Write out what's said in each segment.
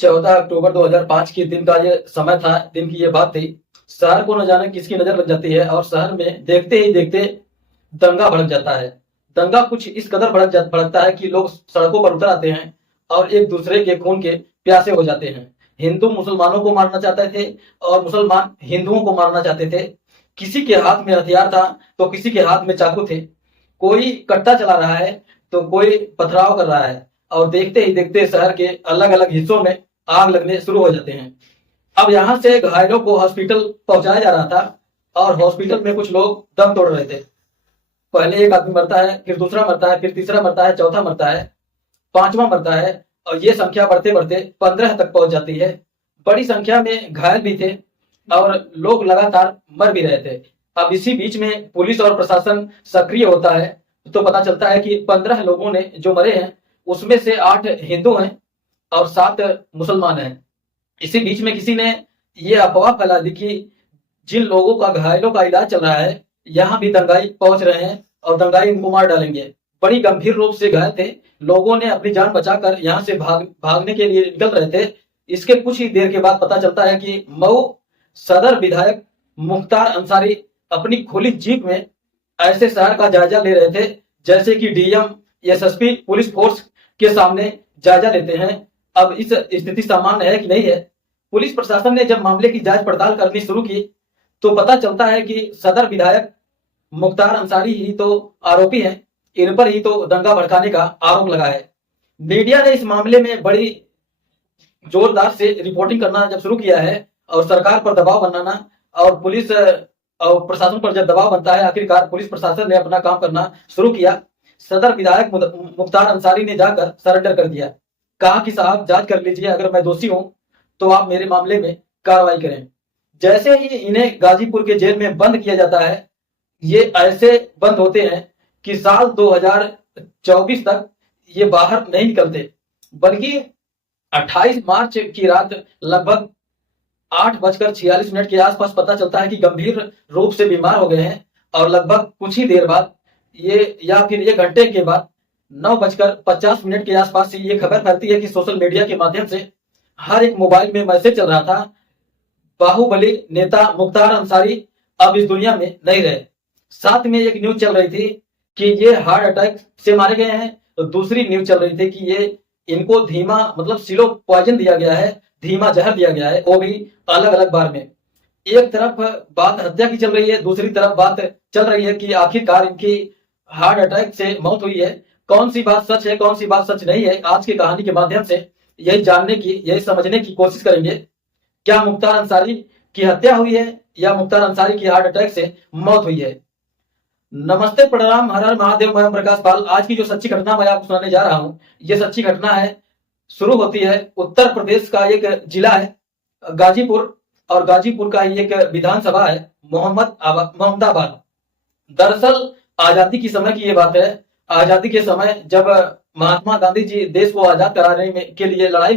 14 अक्टूबर 2005 के दिन का ये समय था, दिन की ये बात थी। शहर को न जाने किसकी नजर लग जाती है और शहर में देखते ही देखते दंगा भड़क जाता है। दंगा कुछ इस कदर भड़कता है कि लोग सड़कों पर उतर आते हैं और एक दूसरे के खून के प्यासे हो जाते हैं। हिंदू मुसलमानों को मारना चाहते थे और मुसलमान हिंदुओं को मारना चाहते थे। किसी के हाथ में हथियार था तो किसी के हाथ में चाकू थे। कोई कट्टा चला रहा है तो कोई पथराव कर रहा है और देखते ही देखते शहर के अलग अलग हिस्सों में आग लगने शुरू हो जाते हैं। अब यहाँ से घायलों को हॉस्पिटल पहुंचाया जा रहा था और हॉस्पिटल में कुछ लोग दम तोड़ रहे थे। पहले एक आदमी मरता है, फिर दूसरा मरता है, फिर तीसरा मरता है, चौथा मरता है, पांचवा मरता है और ये संख्या बढ़ते बढ़ते 15 तक पहुंच जाती है। बड़ी संख्या में घायल भी थे और लोग लगातार मर भी रहे थे। अब इसी बीच में पुलिस और प्रशासन सक्रिय होता है तो पता चलता है कि 15 लोगों ने जो मरे हैं उसमें से 8 हिंदू हैं और 7 मुसलमान हैं। इसी बीच में किसी ने ये अफवाह फैला दी कि जिन लोगों का घायलों का इलाज चल रहा है यहाँ भी दंगाई पहुंच रहे हैं और दंगाई इनको मार डालेंगे। बड़ी गंभीर रूप से घायल थे। लोगों ने अपनी जान बचाकर यहाँ से भागने के लिए निकल रहे थे। इसके कुछ ही देर के बाद पता चलता है कि मऊ सदर विधायक मुख्तार अंसारी अपनी खुली जीप में ऐसे शहर का जायजा ले रहे थे जैसे कि डीएम एसएसपी पुलिस फोर्स के सामने जायजा लेते हैं। अब इस स्थिति सामान्य है कि नहीं है। पुलिस प्रशासन ने जब मामले की जांच पड़ताल करनी शुरू की तो पता चलता है कि सदर विधायक मुख्तार अंसारी ही तो आरोपी हैं। इन पर ही तो दंगा भड़काने का आरोप लगा है। मीडिया ने इस मामले में बड़ी जोरदार से रिपोर्टिंग करना जब शुरू किया है और सरकार पर दबाव बनाना और पुलिस और प्रशासन पर जब दबाव बनता है, आखिरकार पुलिस प्रशासन ने अपना काम करना शुरू किया। सदर विधायक मुख्तार अंसारी ने जाकर सरेंडर कर दिया। कहा कि साहब जांच कर लीजिए, अगर मैं दोषी हूं तो आप मेरे मामले में कार्रवाई करें। जैसे ही इन्हें गाजीपुर के जेल में बंद किया जाता है, ये ऐसे बंद होते हैं कि साल 2024 तक ये बाहर नहीं निकलते, बल्कि 28 मार्च की रात लगभग 8:46 के आसपास पता चलता है कि गंभीर रूप से बीमार हो गए हैं और लगभग कुछ ही देर बाद ये या फिर 1 घंटे के बाद 9:50 के आसपास से ये खबर फैलती है कि सोशल मीडिया के माध्यम से हर एक मोबाइल में मैसेज चल रहा था, बाहुबली नेता मुख्तार अंसारी अब इस दुनिया में नहीं रहे। साथ में एक न्यूज चल रही थी कि ये हार्ट अटैक से मारे गए हैं, तो दूसरी न्यूज चल रही थी कि ये इनको धीमा मतलब सिलो पॉइजन दिया गया है, धीमा जहर दिया गया है, वो भी अलग अलग बार में। एक तरफ बात हत्या की चल रही है, दूसरी तरफ बात चल रही है कि आखिरकार इनकी हार्ट अटैक से मौत हुई है। कौन सी बात सच है, कौन सी बात सच नहीं है, आज की कहानी के माध्यम से यही जानने की, यही समझने की कोशिश करेंगे। क्या मुख्तार अंसारी की हत्या हुई है या मुख्तार अंसारी की हार्ट अटैक से मौत हुई है? नमस्ते, प्रणाम, हर हर महादेव, मैं प्रकाश पाल। आज की जो सच्ची घटना मैं आपको सुनाने जा रहा हूँ, ये सच्ची घटना है, शुरू होती है उत्तर प्रदेश का एक जिला है गाजीपुर, और गाजीपुर का ही एक विधानसभा है मोहम्मदाबाद। दरअसल आजादी की समय की ये बात है। आजादी के समय जब महात्मा गांधी जी देश को आजाद कराने के लिए लड़ाई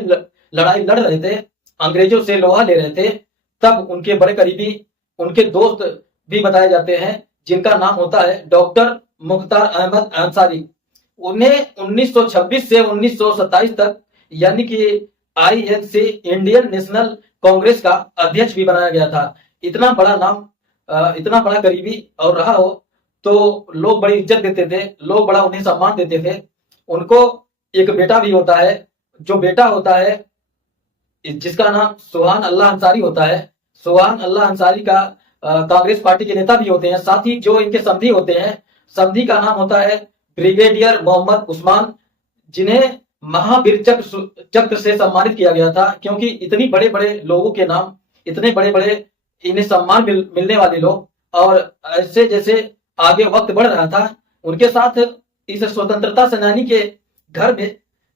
लड़ रहे थे, अंग्रेजों से लोहा ले रहे थे, तब उनके बड़े करीबी, उनके दोस्त भी बताए जाते हैं जिनका नाम होता है डॉक्टर मुख्तार अहमद अंसारी। उन्हें 1926 से 1927 तक यानी कि आईएनसी इंडियन नेशनल कांग्रेस का अध्यक्ष भी बनाया गया था। इतना बड़ा नाम, इतना बड़ा करीबी और रहा हो तो लोग बड़ी इज्जत देते थे, लोग बड़ा उन्हें सम्मान देते थे। उनको एक बेटा भी होता है, जो बेटा होता है जिसका नाम सुभान अल्लाह अंसारी होता है। सुभान अल्लाह अंसारी का कांग्रेस पार्टी के नेता भी होते हैं। साथ ही जो इनके समधी होते हैं, समधी का नाम होता है ब्रिगेडियर मोहम्मद उस्मान, जिन्हें महावीर चक्र से सम्मानित किया गया था, क्योंकि इतनी बड़े बड़े लोगों के नाम, इतने बड़े बड़े इन्हें सम्मान मिलने वाले लोग, और ऐसे जैसे आगे वक्त बढ़ रहा था, उनके साथ इस स्वतंत्रता सेनानी के घर में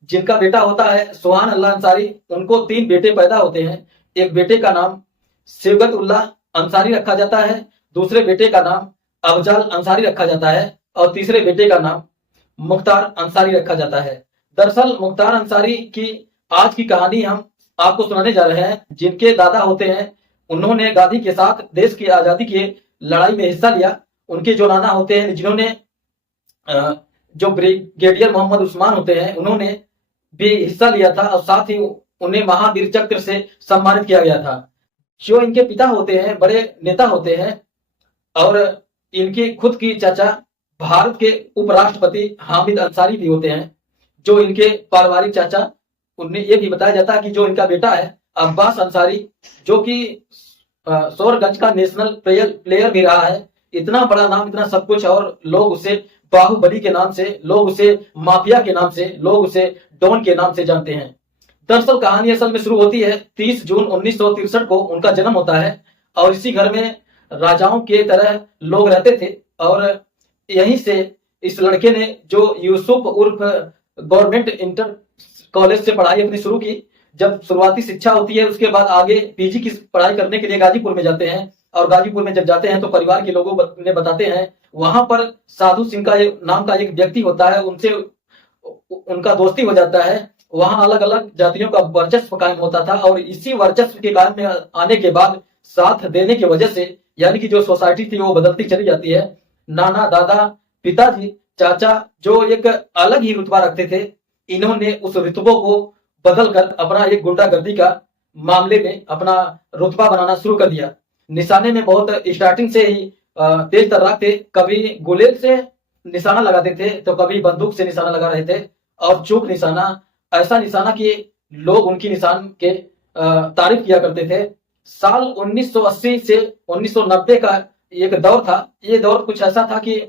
जिनका बेटा होता है सुभान अल्लाह अंसारी, उनको 3 बेटे पैदा होते हैं। एक बेटे का नाम सिबगत उल्लाह अंसारी रखा जाता है, दूसरे बेटे का नाम अफजाल अंसारी रखा जाता है और तीसरे बेटे का नाम मुख्तार अंसारी रखा जाता है। दरअसल मुख्तार अंसारी की आज की कहानी हम आपको सुनाने जा रहे हैं। जिनके दादा होते हैं, उन्होंने गांधी के साथ देश की आजादी की लड़ाई में हिस्सा लिया। उनके जो नाना होते हैं, जिन्होंने जो ब्रिगेडियर मोहम्मद उस्मान होते हैं, उन्होंने भी हिस्सा लिया था और साथ ही उन्हें महावीर चक्र से सम्मानित किया गया था। जो इनके पिता होते हैं बड़े नेता होते हैं और इनके खुद की चाचा भारत के उपराष्ट्रपति हामिद अंसारी भी होते हैं। जो इनके पारिवारिक चाचा, उन्हें ये भी बताया जाता है कि जो इनका बेटा है अब्बास अंसारी, जो कि 100 गज का नेशनल प्लेयर भी रहा है। इतना बड़ा नाम, इतना सब कुछ, और लोग उसे बाहुबली के नाम से, लोग उसे माफिया के नाम से, लोग उसे डॉन के नाम से जानते हैं। दरअसल कहानी असल में शुरू होती है 30 जून 1963 को उनका जन्म होता है और इसी घर में राजाओं के तरह लोग रहते थे। और यहीं से इस लड़के ने, जो यूसुफ उर्फ गवर्नमेंट इंटर कॉलेज से पढ़ाई अपनी शुरू की, जब शुरुआती शिक्षा होती है उसके बाद आगे पीजी की पढ़ाई करने के लिए गाजीपुर में जाते हैं। और गाजीपुर में जब जाते हैं तो परिवार के लोगों ने बताते हैं वहां पर साधु सिंह का नाम का एक व्यक्ति होता है, उनसे उनका दोस्ती हो जाता है। वहां अलग अलग जातियों का वर्चस्व कायम होता था और इसी वर्चस्व के कायम में आने के बाद साथ देने की वजह से, यानी कि जो सोसाइटी थी वो बदलती चली जाती है। नाना, दादा, पिताजी, चाचा जो एक अलग ही रुतबा रखते थे, इन्होंने उस रुतबों को बदलकर अपना एक गुंडागर्दी का मामले में अपना रुतबा बनाना शुरू कर दिया। निशाने में बहुत स्टार्टिंग से ही तेज तर्राक थे। कभी गुलेल से निशाना लगाते थे तो कभी बंदूक से निशाना लगा रहे थे, और चूक निशाना, ऐसा निशाना कि लोग उनकी निशान के तारीफ किया करते थे। साल 1980 से 1990 का एक दौर था। ये दौर कुछ ऐसा था कि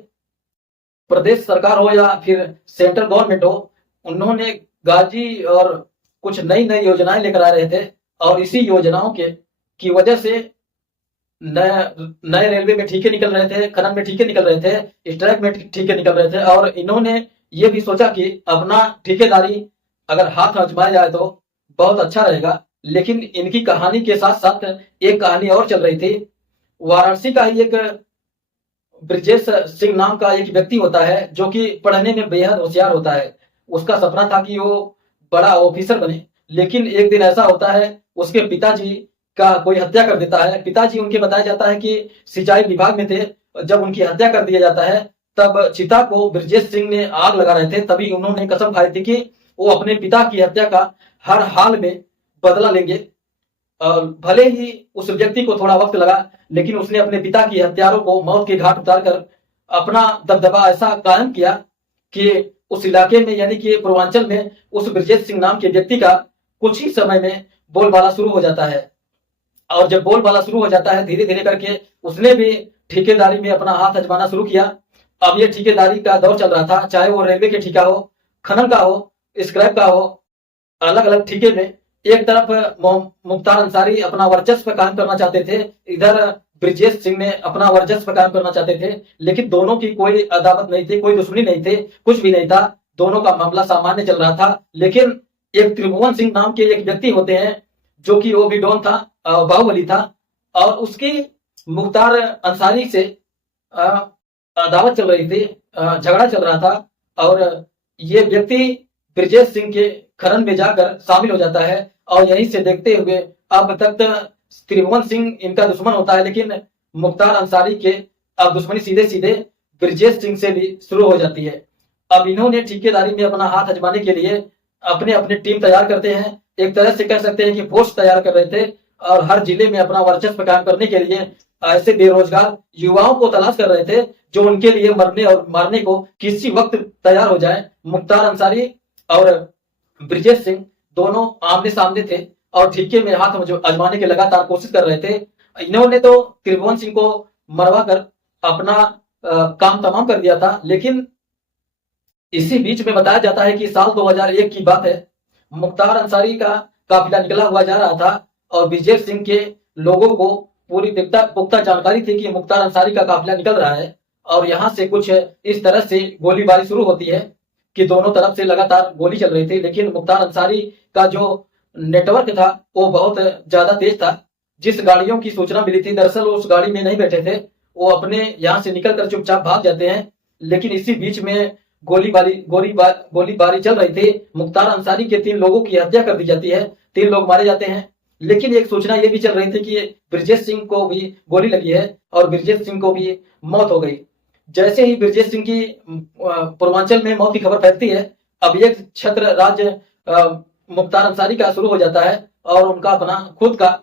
प्रदेश सरकार हो या फिर सेंट्रल गवर्नमेंट हो, उन्होंने गाजी और कुछ नई नई योजनाएं लेकर आ रहे थे और इसी योजनाओं के की वजह से नए रेलवे में ठीके निकल रहे थे, खनन में ठीके निकल रहे थे, स्ट्राइक में ठीके निकल रहे थे। और इन्होंने ये भी सोचा कि अपना ठेकेदारी अगर हाथ आजमाया जाए तो बहुत अच्छा रहेगा। लेकिन इनकी कहानी के साथ साथ एक कहानी और चल रही थी। वाराणसी का ही एक ब्रजेश सिंह नाम का एक व्यक्ति होता है जो कि पढ़ने में बेहद होशियार होता है। उसका सपना था कि वो बड़ा ऑफिसर बने, लेकिन एक दिन ऐसा होता है उसके पिताजी का कोई हत्या कर देता है। पिताजी उनके बताया जाता है कि सिंचाई विभाग में थे। जब उनकी हत्या कर दिया जाता है तब चिता को ब्रजेश सिंह ने आग लगा रहे थे, तभी उन्होंने कसम खाई थी कि वो अपने पिता की हत्या का हर हाल में बदला लेंगे। भले ही उस व्यक्ति को थोड़ा वक्त लगा, लेकिन उसने अपने पिता की हत्यारों को मौत के घाट उतारकर अपना दबदबा ऐसा कायम किया कि उस इलाके में, यानी कि पूर्वांचल में, उस ब्रजेश सिंह नाम के व्यक्ति का कुछ ही समय में बोलबाला शुरू हो जाता है। और जब बोलबाला शुरू हो जाता है, धीरे धीरे करके उसने भी ठेकेदारी में अपना हाथ आजमाना शुरू किया। अब ये ठेकेदारी का दौर चल रहा था, चाहे वो रेलवे के ठेका हो, खनन का हो, स्क्रैप का हो, अलग अलग ठेके में। एक तरफ मुख्तार अंसारी अपना वर्चस्व कायम करना चाहते थे, इधर ब्रजेश सिंह ने अपना वर्चस्व कायम करना चाहते थे, लेकिन दोनों की कोई अदावत नहीं थी, कोई दुश्मनी नहीं थी, कुछ भी नहीं था। दोनों का मामला सामान्य चल रहा था। लेकिन एक त्रिभुवन सिंह नाम के एक व्यक्ति होते हैं जो कि वो भी डॉन था, बाहुबली था, और उसकी मुख्तार अंसारी से अदावत चल रही थी, झगड़ा चल रहा था। और ये व्यक्ति ब्रजेश सिंह के खनन में जाकर शामिल हो जाता है और यहीं से देखते हुए अब तक त्रिभुवन सिंह इनका दुश्मन होता है, लेकिन मुख्तार अंसारी के अब दुश्मनी सीधे सीधे ब्रजेश सिंह से भी शुरू हो जाती है। अब इन्होंने ठेकेदारी में अपना हाथ आजमाने के लिए अपने अपने टीम तैयार करते हैं। एक तरह से कह सकते हैं कि फोर्स तैयार कर रहे थे और हर जिले में अपना वर्चस्व कायम करने के लिए ऐसे बेरोजगार युवाओं को तलाश कर रहे थे जो उनके लिए मरने और मारने को किसी वक्त तैयार हो जाए। मुख्तार अंसारी और ब्रजेश सिंह दोनों आमने सामने थे और ठेके में हाथ आजमाने की लगातार कोशिश कर रहे थे। इन्होंने तो त्रिभुवन सिंह को मरवा कर अपना काम तमाम कर दिया था। लेकिन इसी बीच में बताया जाता है कि साल 2001 की बात है, मुख्तार अंसारी का काफिला निकला हुआ जा रहा था और ब्रजेश सिंह के लोगों को पूरी पुख्ता जानकारी थी कि मुख्तार अंसारी का काफिला निकल रहा है। और यहाँ से कुछ इस तरह से गोलीबारी शुरू होती है कि दोनों तरफ से लगातार गोली चल रही थी। लेकिन मुख्तार अंसारी का जो नेटवर्क था वो बहुत ज्यादा तेज था। जिस गाड़ियों की सूचना मिली थी, दरअसल उस गाड़ी में नहीं बैठे थे, वो अपने यहाँ से निकलकर चुपचाप भाग जाते हैं। लेकिन इसी बीच में गोलीबारी चल रही थी। मुख्तार अंसारी के 3 लोगों की हत्या कर दी जाती है, 3 लोग मारे जाते हैं। लेकिन एक सूचना ये भी चल रही थी कि ब्रजेश सिंह को भी गोली लगी है और ब्रजेश सिंह को भी मौत हो गई। जैसे ही ब्रजेश सिंह की पूर्वांचल में मौत की खबर फैलती है, अब एक छत्र राज्य मुख्तार अंसारी का शुरू हो जाता है और उनका अपना खुद का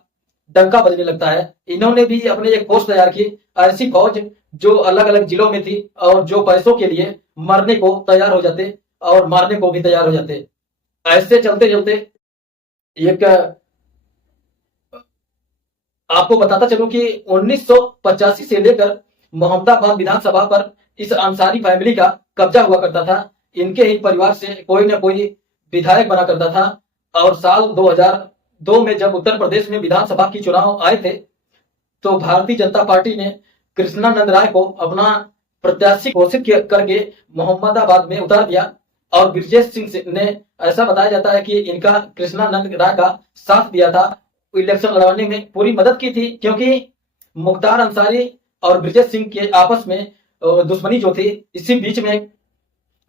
डंका बजने लगता है। इन्होंने भी अपने एक फौज तैयार की, ऐसी फौज जो अलग अलग जिलों में थी और जो पैसों के लिए मरने को तैयार हो जाते और मारने को भी तैयार हो जाते। ऐसे चलते चलते एक आपको बताता चलूं कि 1985 से लेकर मोहम्मदाबाद विधानसभा पर इस अंसारी फैमिली का कब्जा हुआ करता था। इनके ही परिवार से कोई न कोई विधायक बना करता था और साल 2002 में जब उत्तर प्रदेश में विधानसभा की चुनाव आए थे तो भारतीय जनता पार्टी ने कृष्णानंद राय को अपना प्रत्याशी घोषित करके मोहम्मदाबाद में उतार दिया और ब्रजेश सिंह ने ऐसा बताया जाता है कि इनका कृष्णानंद राय का साथ दिया था, इलेक्शन लड़वाने में पूरी मदद की थी, क्योंकि मुख्तार अंसारी और ब्रजेश सिंह के आपस में दुश्मनी जो थी, इसी बीच में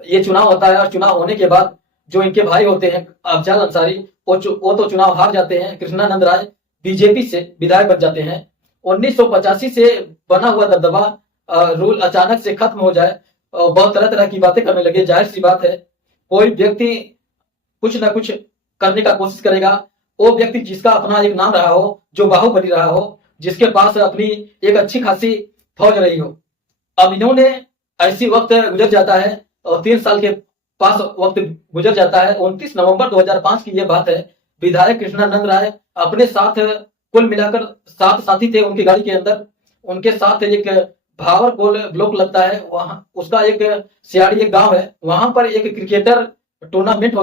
ये चुनाव होता है और चुनाव होने के बाद जो इनके भाई होते हैं अफजल अंसारी वो तो चुनाव हार जाते हैं। कृष्णानंद राय बीजेपी से विधायक बन जाते हैं। 1985 से बना हुआ दबदबा रूल अचानक से खत्म हो जाए और बहुत तरह तरह की बातें करने लगे। जाहिर सी बात है, कोई व्यक्ति कुछ ना कुछ करने का कोशिश करेगा। वो व्यक्ति जिसका अपना एक नाम रहा हो, जो बाहुबली रहा हो, जिसके पास अपनी एक अच्छी खासी फौज रही हो। अब इन्होंने ऐसी वक्त गुजर जाता है और 3 साल के पास वक्त गुजर जाता है। 29 नवंबर 2005 की यह बात है। विधायक कृष्णानंद राय अपने साथ कुल मिलाकर 7 साथी थे उनकी गाड़ी के अंदर। उनके साथ एक भावरकोल ब्लॉक लगता है, वहां उसका एक सियाड़ी एक गांव है, वहां पर एक क्रिकेटर टूर्नामेंट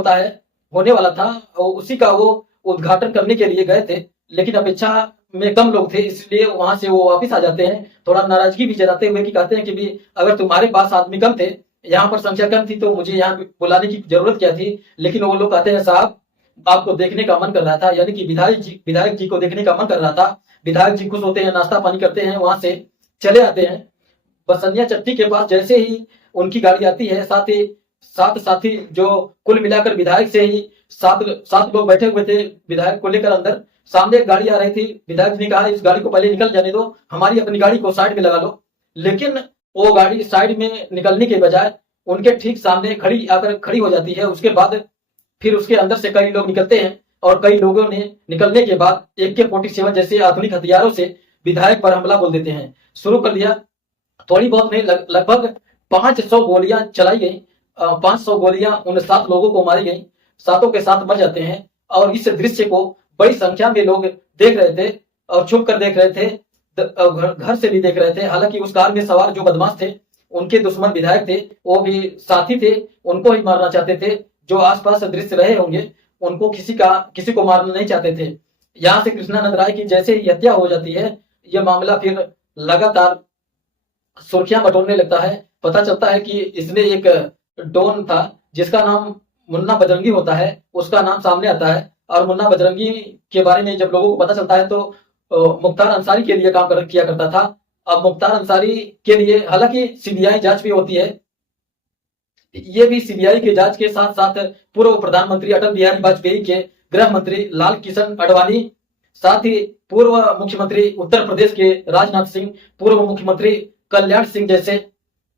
होने वाला था और उसी का वो उद्घाटन करने के लिए गए थे, लेकिन अपेक्षा में कम लोग थे, इसलिए वहां से वो वापस आ जाते हैं थोड़ा नाराजगी भी जताते हुए कि कहते हैं कि भी अगर तुम्हारे पास आदमी कम थे, यहाँ पर संख्या कम थी, तो मुझे यहाँ बुलाने की जरूरत क्या थी। लेकिन वो लोग कहते हैं साहब आपको देखने का मन कर रहा था, यानी कि विधायक जी को देखने का मन कर रहा था। विधायक जी खुश होते हैं, नाश्ता पानी करते हैं, वहां से चले आते हैं। बसनिया चट्टी के पास जैसे ही उनकी गाड़ी आती है, सात साथी जो कुल मिलाकर विधायक से ही सात लोग बैठे हुए थे विधायक को लेकर अंदर। सामने एक गाड़ी आ रही थी, विधायक जी ने कहा इस गाड़ी को पहले निकल जाने दो, हमारी अपनी गाड़ी को साइड में लगा लो। लेकिन वो गाड़ी साइड में निकलने के बजाय उनके ठीक सामने खड़ी हो जाती है। उसके बाद फिर उसके अंदर से कई लोग निकलते हैं और कई लोगों ने निकलने के बाद AK-47 जैसे आधुनिक हथियारों से विधायक पर हमला बोल देते हैं, शुरू कर दिया। थोड़ी बहुत नहीं, लगभग 500 गोलियां चलाई गई। 500 गोलियां उन 7 लोगों को मारी गई, सातों के साथ मर जाते हैं। और इस दृश्य को बड़ी संख्या में लोग देख रहे थे और छुप कर देख रहे थे, घर से भी देख रहे थे। हालांकि उस कार में सवार जो बदमाश थे, उनके दुश्मन विधायक थे, वो भी साथी थे, उनको ही मारना चाहते थे। जो आसपास दृश्य रहे होंगे उनको किसी को मारना नहीं चाहते थे। यहाँ से कृष्णानंद राय की जैसे ही हत्या हो जाती है, यह मामला फिर लगातार सुर्खियां बटोरने लगता है। पता चलता है कि इसने एक डॉन था जिसका नाम मुन्ना बजरंगी होता है, उसका नाम सामने आता है। और मुन्ना बजरंगी के बारे में जब लोगों को पता चलता है तो मुख्तार अंसारी के लिए काम किया करता था। अब मुख्तार अंसारी के लिए हालांकि CBI जांच भी होती है, ये भी CBI के जांच के साथ साथ पूर्व प्रधानमंत्री अटल बिहारी वाजपेयी के गृह मंत्री लाल कृष्ण आडवाणी, साथ ही पूर्व मुख्यमंत्री उत्तर प्रदेश के राजनाथ सिंह, पूर्व मुख्यमंत्री कल्याण सिंह जैसे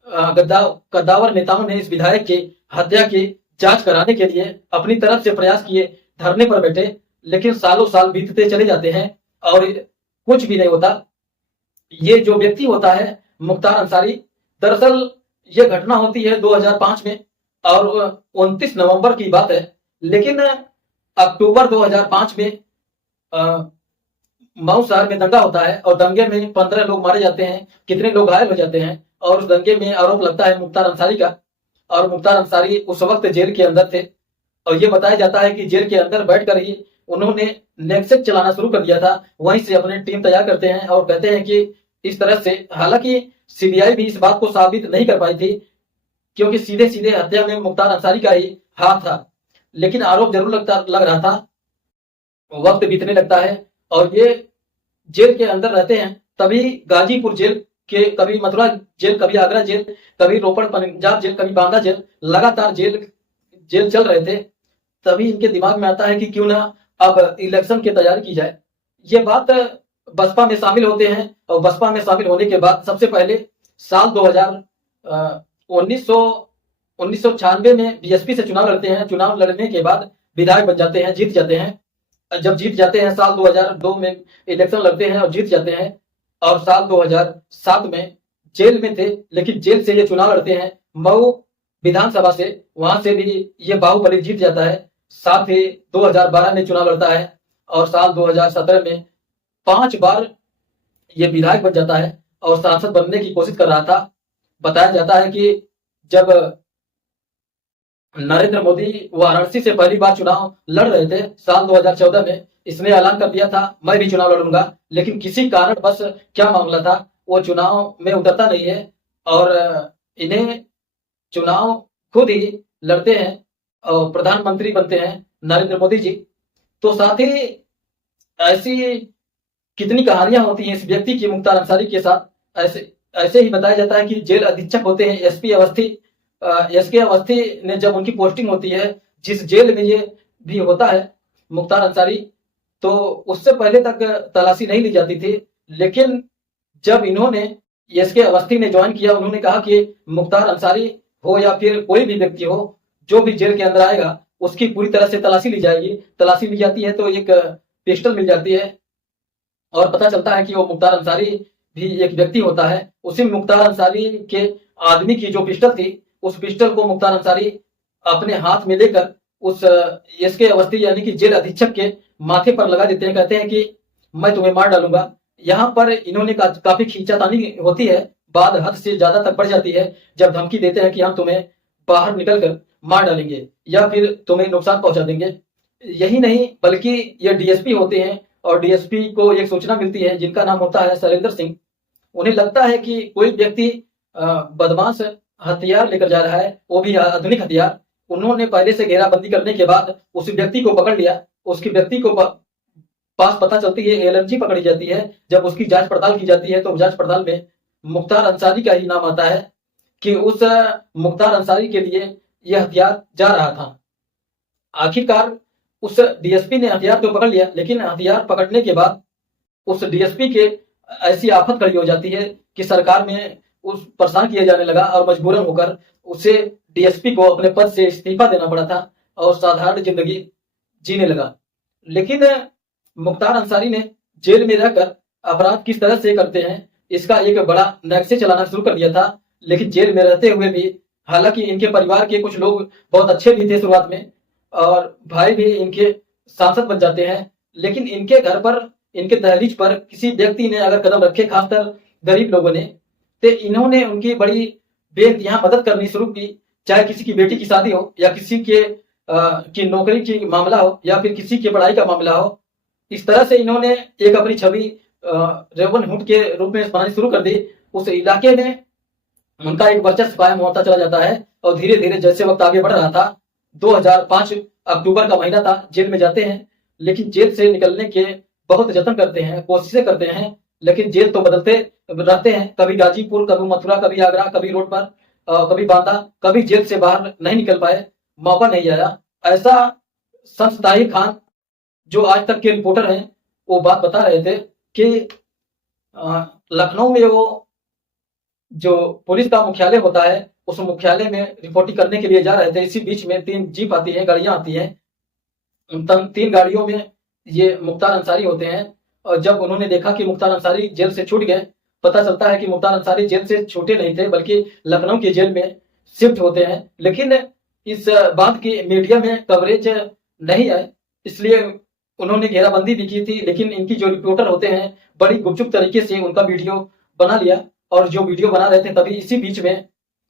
कद्दावर नेताओं ने इस विधायक की हत्या की जांच कराने के लिए अपनी तरफ से प्रयास किए, धरने पर बैठे। लेकिन सालों साल बीतते चले जाते हैं और कुछ भी नहीं होता। ये जो व्यक्ति होता है मुख्तार अंसारी, दरअसल ये घटना होती है 2005 में और 29 नवंबर की बात है। लेकिन अक्टूबर 2005 में मऊ शहर में दंगा होता है और दंगे में 15 लोग मारे जाते हैं, कितने लोग घायल हो जाते हैं। और उस दंगे में आरोप लगता है मुख्तार अंसारी का, और मुख्तार अंसारी उस वक्त जेल के अंदर थे। और ये बताया जाता है कि जेल के अंदर बैठकर ही उन्होंने नेक्सट चलाना शुरू कर दिया था। वहीं से अपने टीम तैयार करते हैं और कहते हैं कि इस तरह से, हालांकि CBI भी इस बात को साबित नहीं कर पाई थी क्योंकि सीधे सीधे हत्या में मुख्तार अंसारी का ही हाथ था, लेकिन आरोप जरूर लग रहा था। वक्त बीतने लगता है और ये जेल के अंदर रहते हैं। तभी गाजीपुर जेल के, कभी मथुरा जेल, कभी आगरा जेल, कभी रोपड़ पंजाब जेल, कभी बांदा जेल, लगातार जेल चल रहे थे। तभी इनके दिमाग में आता है कि क्यों ना अब इलेक्शन की तैयारी की जाए। ये बात बसपा में शामिल होते हैं और बसपा में शामिल होने के बाद सबसे पहले साल 1996 में BSP से चुनाव लड़ते हैं। चुनाव लड़ने के बाद विधायक बन जाते हैं, जीत जाते हैं। जब जीत जाते हैं साल 2002 में इलेक्शन लड़ते हैं और जीत जाते हैं, और साल 2007 में जेल में थे, लेकिन जेल से ये चुनाव लड़ते हैं मऊ विधानसभा से, वहां से भी ये बाहुबली जीत जाता है। साथ ही 2012 में चुनाव लड़ता है और साल 2017 में 5 बार ये विधायक बन जाता है और सांसद बनने की कोशिश कर रहा था। बताया जाता है कि जब नरेंद्र मोदी वाराणसी से पहली बार चुनाव लड़ रहे थे साल 2014 में, इसने ऐलान कर दिया था मैं भी चुनाव लड़ूंगा, लेकिन किसी कारण बस क्या मामला था वो चुनाव में उतरता नहीं है और इन्हें चुनाव खुद ही लड़ते हैं और प्रधानमंत्री बनते हैं नरेंद्र मोदी जी। तो साथ ही ऐसी कितनी कहानियां होती हैं इस व्यक्ति की, मुख्तार अंसारी के साथ। ऐसे ऐसे ही बताया जाता है कि जेल अधीक्षक होते हैं एसपी अवस्थी। एसके अवस्थी ने जब उनकी पोस्टिंग होती है जिस जेल में ये भी होता है मुख्तार अंसारी, तो उससे पहले तक तलाशी नहीं ली जाती थी, लेकिन जब इन्होंने एसके अवस्थी ने ज्वाइन किया, उन्होंने कहा कि मुख्तार अंसारी हो या फिर कोई भी व्यक्ति हो, जो भी जेल के अंदर आएगा उसकी पूरी तरह से तलाशी ली जाएगी। तलाशी ली जाती है तो एक पिस्टल मिल जाती है और पता चलता है कि वो मुख्तार अंसारी भी एक व्यक्ति होता है। उसी मुख्तार अंसारी के आदमी की जो पिस्टल थी, उस पिस्टल को मुख्तार अंसारी अपने हाथ में लेकर उस एसके अवस्थी यानी कि जेल अधीक्षक के माथे पर लगा देते हैं, कहते हैं कि मैं तुम्हें मार डालूंगा। यहाँ पर इन्होंने काफी खींचातानी होती है, बात हद से ज्यादा तक बढ़ जाती है जब धमकी देते हैं कि हम तुम्हें बाहर निकल कर मार डालेंगे या फिर तुम्हें नुकसान पहुंचा देंगे। यही नहीं बल्कि ये डीएसपी होते हैं और डीएसपी को एक सूचना मिलती है जिनका नाम होता है शैलेंद्र सिंह। उन्हें लगता है कि कोई व्यक्ति बदमाश हथियार लेकर जा रहा है, वो भी आधुनिक हथियार। उन्होंने पहले से घेराबंदी करने के बाद उस व्यक्ति को पकड़ लिया। उसके व्यक्ति को पास पता चलती है एलएमजी पकड़ी जाती है। जब उसकी जांच पड़ताल की जाती है तो जांच पड़ताल में मुख्तार अंसारी का ही नाम आता है कि उस मुख्तार अंसारी के लिए यह हथियार जा रहा था। आखिरकार उस डीएसपी ने हथियार तो पकड़ लिया, लेकिन हथियार पकड़ने के बाद उस डीएसपी के ऐसी आफत खड़ी हो जाती है कि सरकार में उस परेशान किया जाने लगा और मजबूरन होकर उसे डीएसपी को अपने पद से इस्तीफा देना पड़ा था और साधारण जिंदगी जीने लगा। लेकिन मुख्तार अंसारी ने जेल में रहकर अपराध किस तरह से करते हैं इसका एक बड़ा नक्शे चलाना शुरू कर दिया था। लेकिन जेल में रहते हुए भी, हालांकि इनके परिवार के कुछ लोग बहुत अच्छे भी थे शुरुआत में और भाई भी इनके सांसद बन जाते हैं, लेकिन इनके घर पर, इनके दहलीज पर किसी व्यक्ति ने अगर कदम रखे, खासकर गरीब लोगों ने, तो इन्होंने उनकी बड़ी बेइंतहा मदद करनी शुरू की। चाहे किसी की बेटी की शादी हो या किसी के की नौकरी की मामला हो या फिर किसी की पढ़ाई का मामला हो, इस तरह से इन्होंने एक अपनी छवि रेवन हुड के रूप में बनानी शुरू कर दी। उस इलाके में उनका एक वर्चस्व कायम होता चला जाता है और धीरे धीरे जैसे वक्त आगे बढ़ रहा था, 2005 अक्टूबर का महीना था, जेल में जाते हैं, लेकिन जेल से निकलने के बहुत जतन करते हैं, कोशिशें करते हैं, लेकिन जेल तो बदलते रहते हैं। कभी गाजीपुर, कभी मथुरा, कभी आगरा, कभी रोड पर, कभी बांदा, कभी जेल से बाहर नहीं निकल पाए, मौका नहीं आया। ऐसा शम्स ताहिर खान जो आज तक के रिपोर्टर हैं वो बात बता रहे थे कि लखनऊ में वो जो पुलिस का मुख्यालय होता है उस मुख्यालय में रिपोर्टिंग करने के लिए जा रहे थे। इसी बीच में 3 जीप आती है, गाड़ियां आती हैं। उन 3 गाड़ियों में ये मुख्तार अंसारी होते हैं और जब उन्होंने देखा कि मुख्तार अंसारी जेल से छूट गए, पता चलता है कि मुख्तार अंसारी जेल से छूटे नहीं थे बल्कि लखनऊ की जेल में शिफ्ट होते हैं। लेकिन इस बात की मीडिया में कवरेज नहीं है, इसलिए उन्होंने घेराबंदी भी की थी, लेकिन इनकी जो रिपोर्टर होते हैं बड़ी गुपचुप तरीके से उनका वीडियो बना लिया और जो वीडियो बना रहे थे तभी इसी बीच में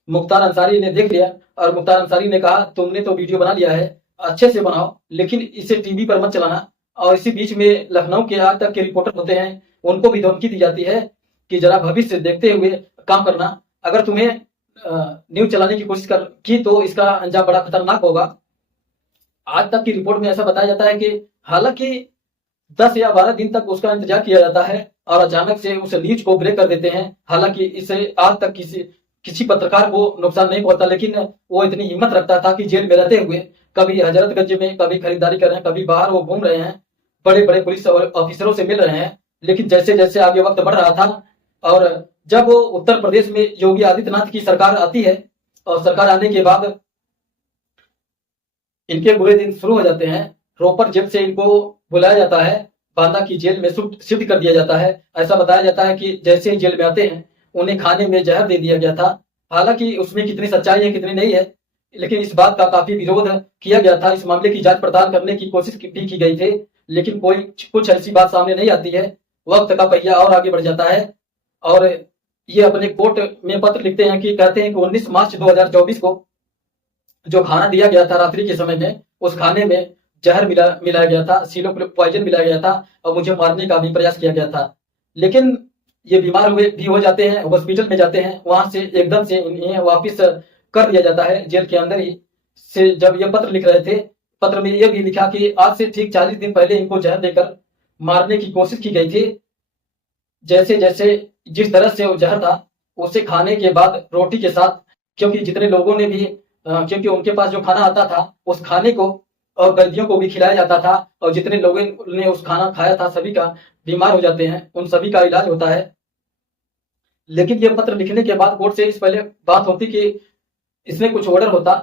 मुख्तार अंसारी ने देख लिया और मुख्तार अंसारी ने कहा तुमने तो वीडियो बना लिया है, अच्छे से बनाओ लेकिन इसे टीवी पर मत चलाना। और इसी बीच में लखनऊ के आज तक के रिपोर्टर होते हैं उनको भी धमकी दी जाती है कि जरा भविष्य देखते हुए काम करना, अगर तुम्हें न्यूज चलाने की कोशिश की तो इसका अंजाम बड़ा खतरनाक होगा। आज तक की रिपोर्ट में ऐसा बताया जाता है कि हालांकि 10 या 12 दिन तक उसका इंतजार किया जाता है और अचानक से उस न्यूज को ब्रेक कर देते हैं। हालांकि इसे आज तक किसी पत्रकार को नुकसान नहीं पहुंचा, लेकिन वो इतनी हिम्मत रखता था कि जेल में रहते हुए कभी हजरतगंज में, कभी खरीदारी कर रहे हैं, कभी बाहर वो घूम रहे हैं, बड़े बड़े पुलिस ऑफिसरों से मिल रहे हैं। लेकिन जैसे जैसे आगे वक्त बढ़ रहा था और जब वो उत्तर प्रदेश में योगी आदित्यनाथ की सरकार आती है और सरकार आने के बाद इनके बुरे दिन शुरू हो जाते हैं। रोपर जेल से इनको बुलाया जाता है, बांदा की जेल में शिफ्ट कर दिया जाता है। ऐसा बताया जाता है कि जैसे ही जेल में आते हैं उन्हें खाने में जहर दे दिया गया था। हालांकि उसमें कितनी सच्चाई है कितनी नहीं है, लेकिन इस बात का काफी विरोध किया गया था। इस मामले की जांच पड़ताल करने की कोशिश भी की गई थी, लेकिन कोई कुछ ऐसी बात सामने नहीं आती है। वक्त का पहिया और आगे बढ़ जाता है और ये अपने कोर्ट में पत्र लिखते हैं कि कहते हैं कि 19 मार्च 2024 को जो खाना दिया गया था रात्रि के समय में, उस खाने में जहर मिलाया गया था, सिलो पॉइजन मिलाया गया था और मुझे मारने का भी प्रयास किया गया था। लेकिन ये बीमार हुए भी हो जाते हैं, हॉस्पिटल में जाते हैं, वहां से एकदम से इन्हें वापिस कर दिया जाता है जेल के अंदर ही से। जब ये पत्र लिख रहे थे, पत्र में ये भी लिखा कि आज से ठीक 40 दिन पहले इनको जहर देकर मारने की कोशिश की गई थी। जैसे जैसे जिस तरह से वो जहर था, उसे खाने के बाद रोटी के साथ, क्योंकि जितने लोगों ने भी क्योंकि उनके पास जो खाना आता था उस खाने को और कैदियों को भी खिलाया जाता था, और जितने लोगों ने उस खाना खाया था सभी का बीमार हो जाते हैं, उन सभी का इलाज होता है। लेकिन ये पत्र लिखने के बाद कोर्ट से इस पहले बात होती कि इसमें कुछ ऑर्डर होता।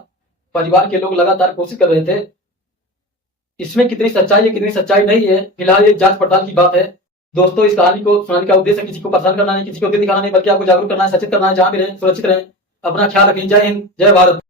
परिवार के लोग लगातार कोशिश कर रहे थे। इसमें कितनी सच्चाई है कितनी सच्चाई नहीं है, फिलहाल ये जांच पड़ताल की बात है। दोस्तों, इस कहानी को सुनाने का उद्देश्य किसी को परेशान करना नहीं, किसी को दिल दिखाना नहीं, बल्कि आपको जागरूक करना है, सचेत करना है। जहां भी रहें सुरक्षित रहें, अपना ख्याल रखें। जय हिंद, जय भारत।